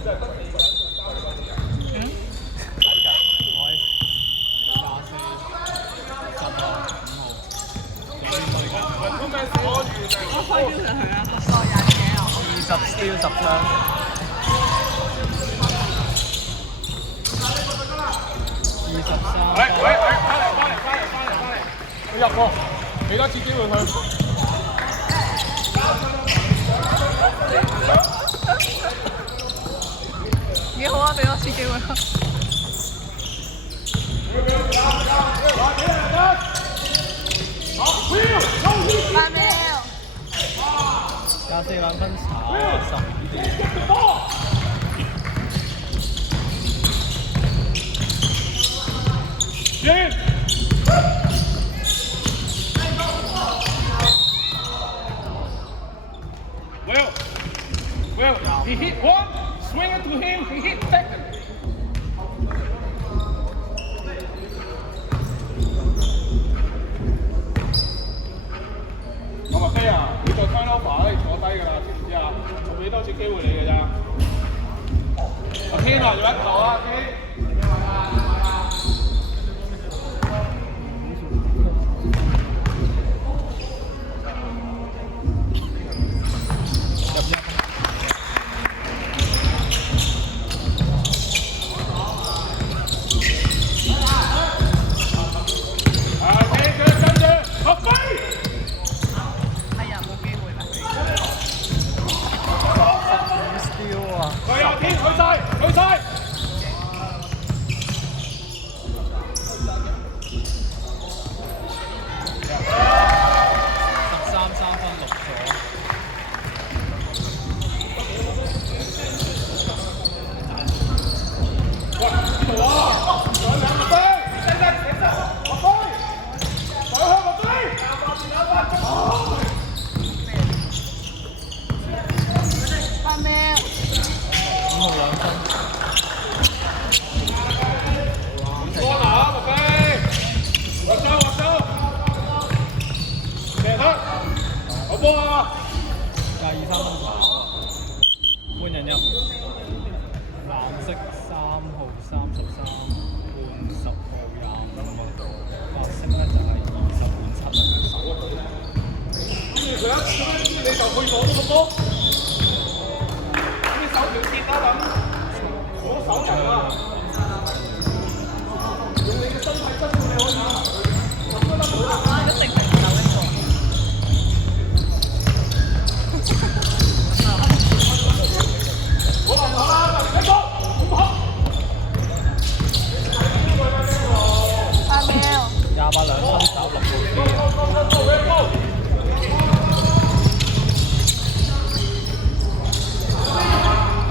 20 10槍。23。喂，翻嚟，佢入喎，俾多次機會佢。幾好啊！俾多次機會佢。8秒。加4分炒12點。Well, he hit one, swing it to him, he hit second. 我話飛啊！你再 turnover 咧，坐低㗎啦，知唔知啊？仲俾多次機會你㗎咋？阿天話咗一球啊，天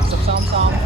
！23分。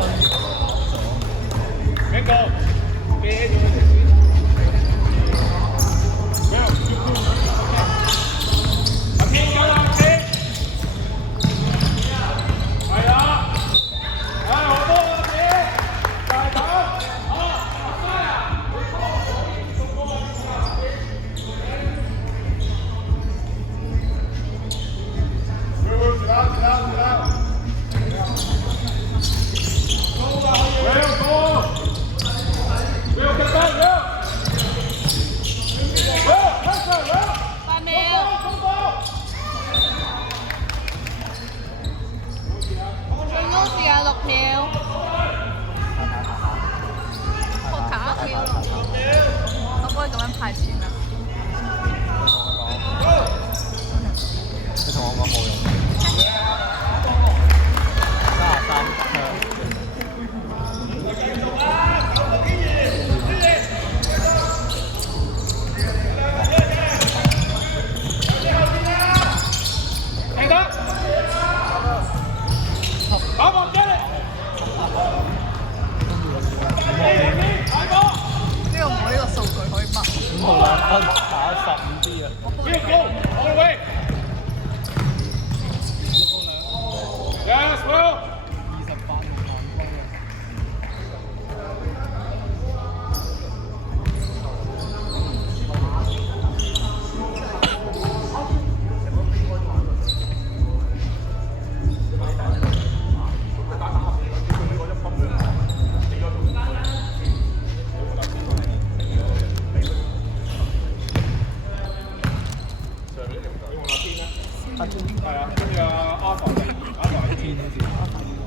係啊，跟住阿 Alpha 第二，Alpha 天好似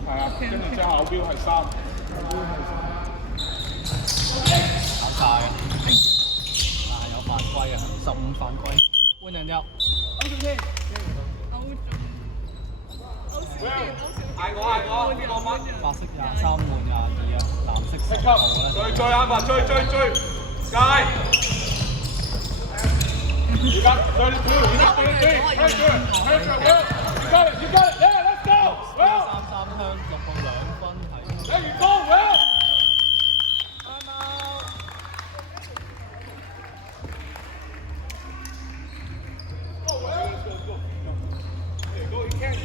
係啊，跟住之後口標係3。考晒嘅，有犯規啊，15犯規，換人入。嗌我，你講乜？白色23換22啊，藍色10號咧。追 Alpha，追，街！而家追，You got it, yeah, let's go! 33香落個2分係。 There you go, Will!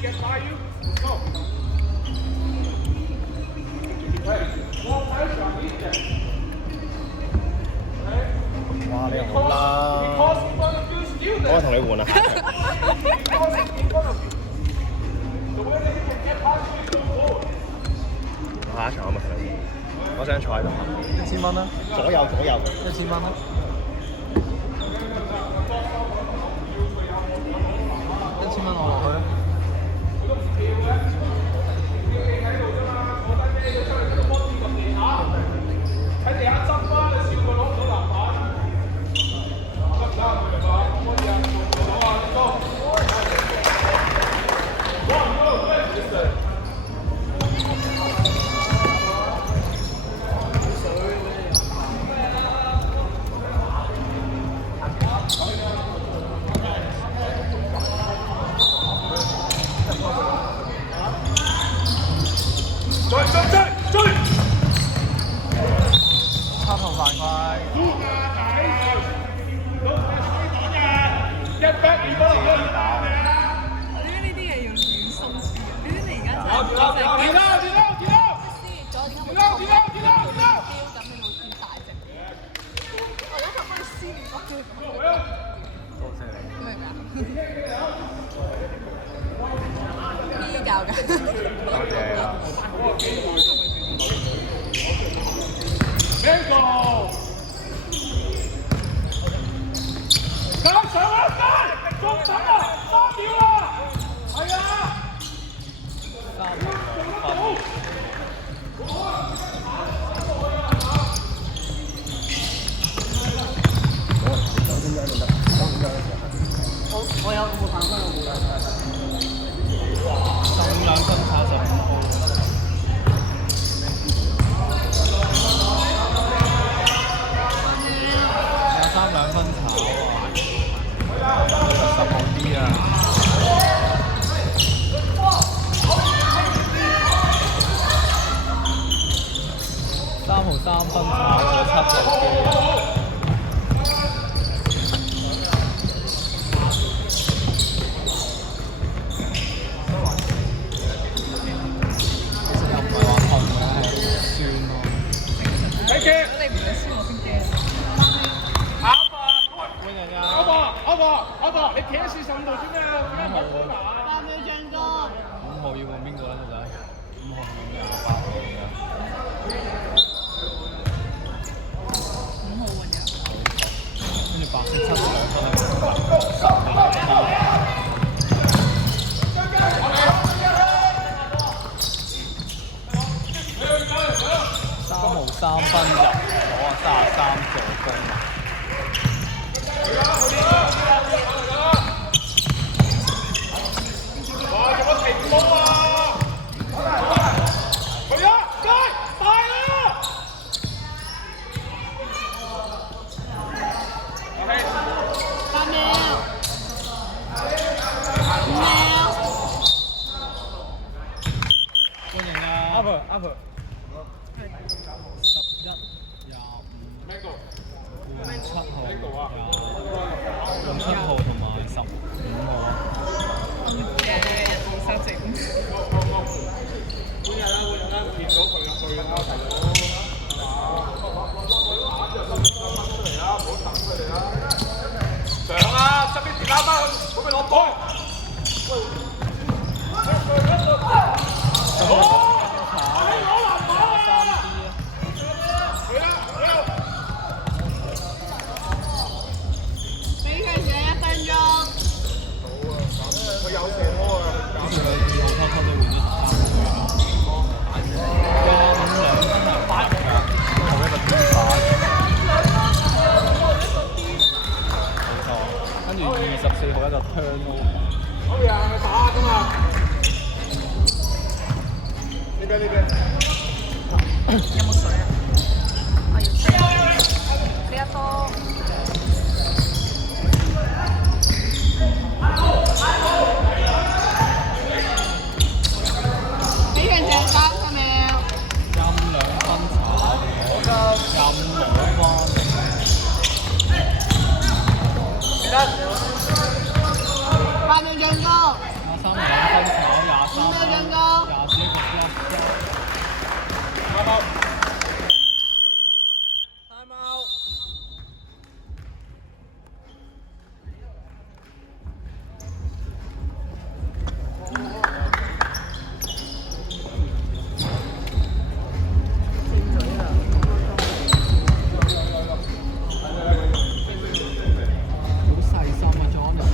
Get by you. Let's go. More pressure on these guys. 哇！你又好啦， Because in front of you, steal 我 them. 同你換啊！ Because in front of you. The way that you can get past you is so forward. 下一場啊嘛，同你換。我想坐喺度。 1000蚊啦，左右。 1000蚊啦。1000蚊我落去啦。 喺地下執翻，你試過攞唔到籃板？得唔得？可以啊！好啊，你go。追！ 7號犯規。 一 back 二波嚟嘅。我覺得呢啲嘢要軟心啲。你知你而家就係跌啦！撕咗點解會咁？你會變大隻。我而家就幫你撕完咗佢。多謝你。你明唔明啊？P 教㗎。多謝啦。 Bingo！ 上啦，中等啊，3秒啦，係啊3分。我有冇犯規？我冇15 2分差15號。 3 2分炒啊！10號啲啊！3號3分炒咗7號啲。其實又唔係話痛嘅，係酸咯。睇嘅。你唔係輸我先驚。 阿爸，你企喺45度先啊！點解唔好打啊5號要換邊個咧，到底？5號係咪有8號嘅？5號換人。跟住白色7 2分3號3分入咗啊，33助攻啊！ 哇！有冇停波啊？去啊！街大啦！ 8秒。5秒。歡迎啊 Up。 11 25。換7號換7號同埋15號啊！收整。換人啦！見到佢啦，去啦，大佬。出嚟啦，唔好等佢哋啦。上啊！側邊跌啱翻去，準備落波。俾佢寫1分鐘。turnover。好嘢，係咪打㗎嘛？呢邊。有冇水啊？我要水。呢一波。俾人掟30秒。任2分炒，任5分。8秒進攻。23 2分炒，23 5秒進攻。24 好細心啊 ，Jonathan。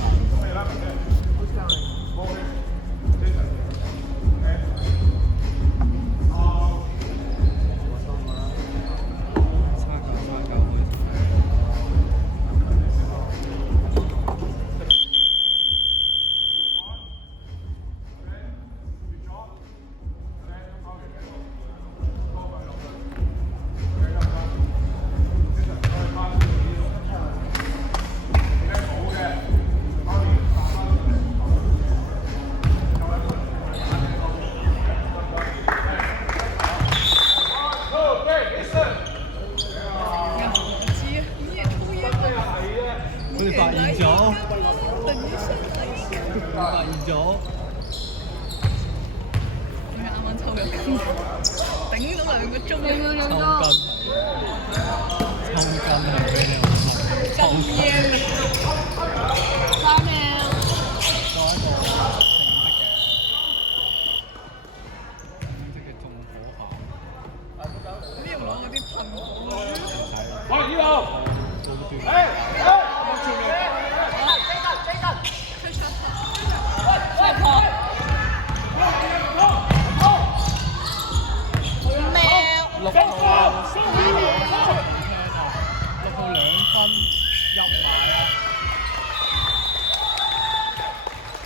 佢發現咗，佢發現咗。你啱啱抽咗筋，頂咗2個鐘。4秒進攻。抽筋係俾你好抽筋。3秒。正式嘅重火炮。呢度攞嗰啲噴火。喂，呢度。6號2分入埋。